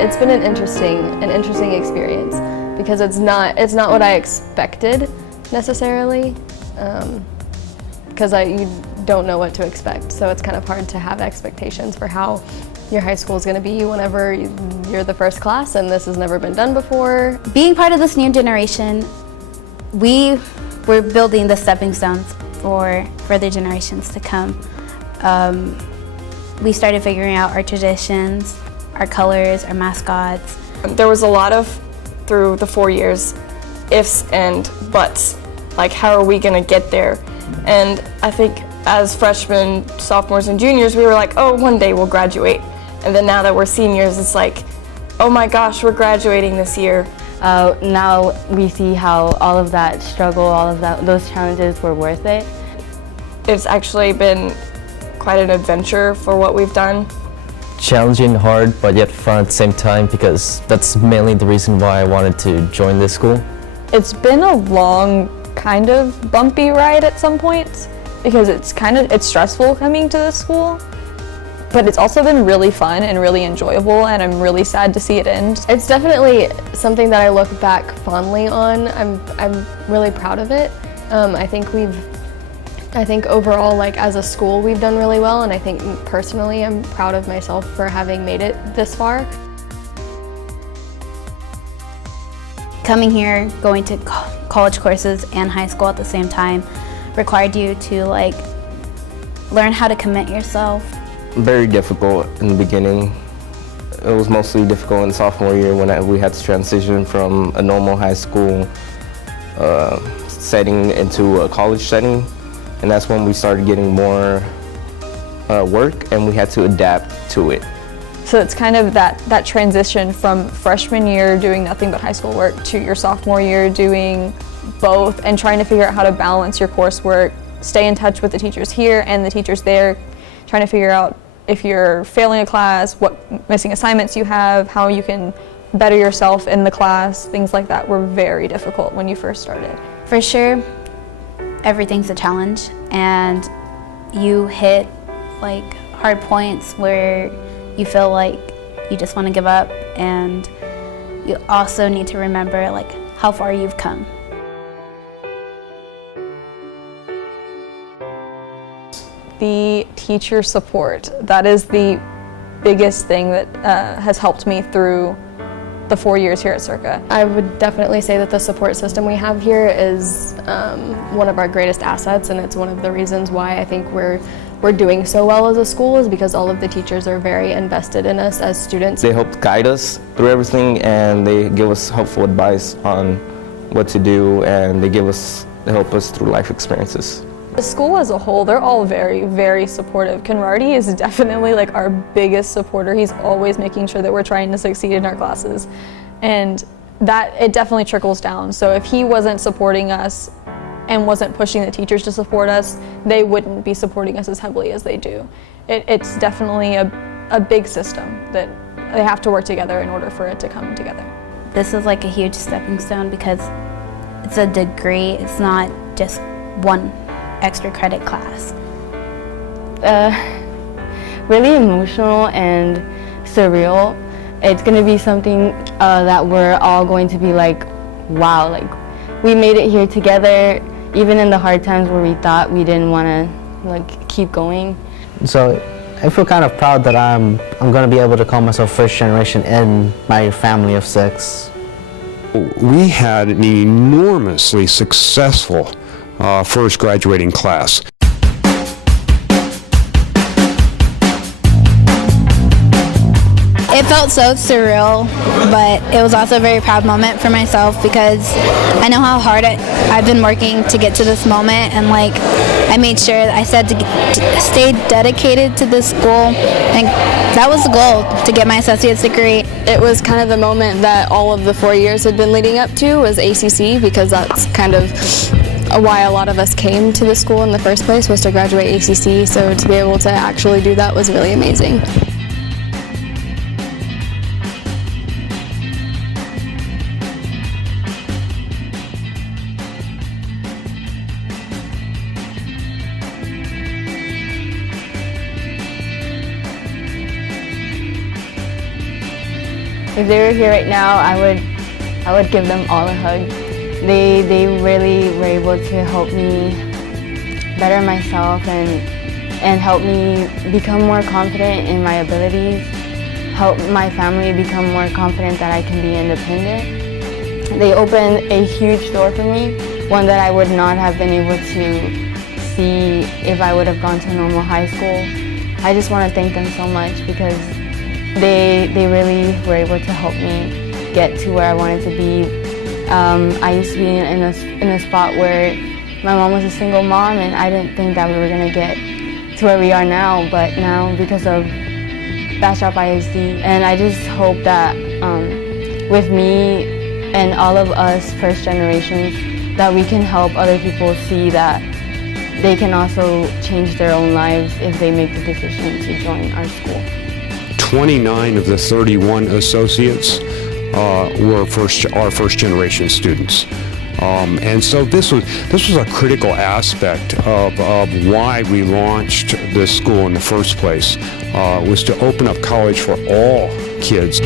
It's been an interesting experience because it's not what I expected necessarily, because you don't know what to expect. So it's kind of hard to have expectations for how your high school is going to be whenever you're the first class and this has never been done before. Being part of this new generation, we're building the stepping stones for further generations to come. We started figuring out our traditions, our colors, our mascots. There was a lot of, through the 4 years, ifs and buts, like how are we gonna get there? And I think as freshmen, sophomores, and juniors, we were like, oh, one day we'll graduate. And then now that we're seniors, it's like, oh my gosh, we're graduating this year. Now we see how all of that struggle, those challenges were worth it. It's actually been quite an adventure for what we've done. Challenging, hard, but yet fun at the same time, because that's mainly the reason why I wanted to join this school. It's been a long, kind of bumpy ride at some points, because it's stressful coming to this school, but it's also been really fun and really enjoyable, and I'm really sad to see it end. It's definitely something that I look back fondly on. I'm really proud of it. I think overall, like as a school, we've done really well, and I think personally I'm proud of myself for having made it this far. Coming here, going to college courses and high school at the same time required you to learn how to commit yourself. Very difficult in the beginning. It was mostly difficult in sophomore year when we had to transition from a normal high school setting into a college setting. And that's when we started getting more work, and we had to adapt to it. So it's kind of that transition from freshman year doing nothing but high school work to your sophomore year doing both and trying to figure out how to balance your coursework, stay in touch with the teachers here and the teachers there, trying to figure out if you're failing a class, what missing assignments you have, how you can better yourself in the class. Things like that were very difficult when you first started. For sure, everything's a challenge, and you hit hard points where you feel like you just want to give up, and you also need to remember how far you've come. The teacher support, that is the biggest thing that has helped me through the 4 years here at CRCA. I would definitely say that the support system we have here is one of our greatest assets, and it's one of the reasons why I think we're doing so well as a school, is because all of the teachers are very invested in us as students. They help guide us through everything, and they give us helpful advice on what to do, and they help us through life experiences. The school as a whole, they're all very, very supportive. Conrady is definitely our biggest supporter. He's always making sure that we're trying to succeed in our classes. And that, it definitely trickles down. So if he wasn't supporting us and wasn't pushing the teachers to support us, they wouldn't be supporting us as heavily as they do. It's definitely a big system that they have to work together in order for it to come together. This is a huge stepping stone because it's a degree, it's not just one extra credit class. Really emotional and surreal. It's going to be something that we're all going to be wow, we made it here together, even in the hard times where we thought we didn't want to keep going. So I feel kind of proud that I'm going to be able to call myself first generation in my family of 6. We had an enormously successful first graduating class. It felt so surreal, but it was also a very proud moment for myself because I know how hard I've been working to get to this moment, and I made sure I said to stay dedicated to this school, and that was the goal, to get my associate's degree. It was kind of the moment that all of the 4 years had been leading up to, was ACC, because that's kind of why a lot of us came to the school in the first place, was to graduate ACC. So to be able to actually do that was really amazing. If they were here right now, I would give them all a hug. They really were able to help me better myself and help me become more confident in my abilities, help my family become more confident that I can be independent. They opened a huge door for me, one that I would not have been able to see if I would have gone to a normal high school. I just want to thank them so much because they really were able to help me get to where I wanted to be. I used to be in a spot where my mom was a single mom, and I didn't think that we were going to get to where we are now, but now because of Bastrop ISD. And I just hope that with me and all of us first generations, that we can help other people see that they can also change their own lives if they make the decision to join our school. 29 of the 31 associates were our first generation students. And so this was a critical aspect of why we launched this school in the first place, was to open up college for all kids.